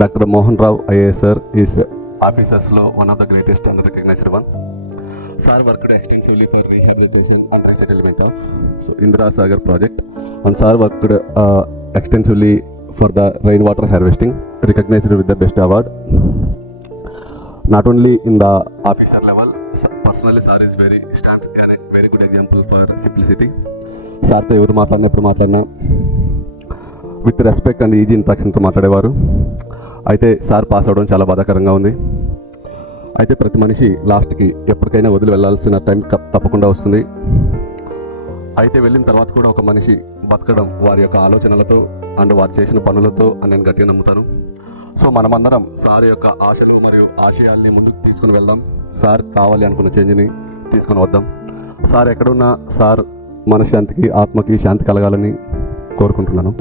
Dr. Mohan Rao IAS sir is officers law one of the greatest and recognized one. Sir worked extensively for rehabilitation and resettlement of Indira Sagar project, and sir worked extensively for the rainwater harvesting, recognized with the best award. Not only in the officer level, personally sir is stands a very good example for simplicity. Sir తో ఎవరు మాట్లాడినప్పుడు మాట్లాడినా with respect and easy ఇంట్రాక్షన్తో మాట్లాడేవారు. అయితే sir pass అవ్వడం చాలా బాధాకరంగా ఉంది. అయితే ప్రతి మనిషి లాస్ట్కి ఎప్పటికైనా వదిలి వెళ్ళాల్సిన టైం తప్పకుండా వస్తుంది. అయితే వెళ్ళిన తర్వాత కూడా ఒక మనిషి బతకడం వారి యొక్క ఆలోచనలతో అండ్ వారు చేసిన పనులతో అని నేను గట్టిగా నమ్ముతాను. సో మనమందరం సార్ యొక్క ఆశలు మరియు ఆశయాల్ని ముందుకు తీసుకుని వెళ్దాం. సార్ కావాలి అనుకున్న చేంజ్ని తీసుకుని వద్దాం. సార్ ఎక్కడున్నా సార్ మనశ్శాంతికి ఆత్మకి శాంతి కలగాలని కోరుకుంటున్నాను.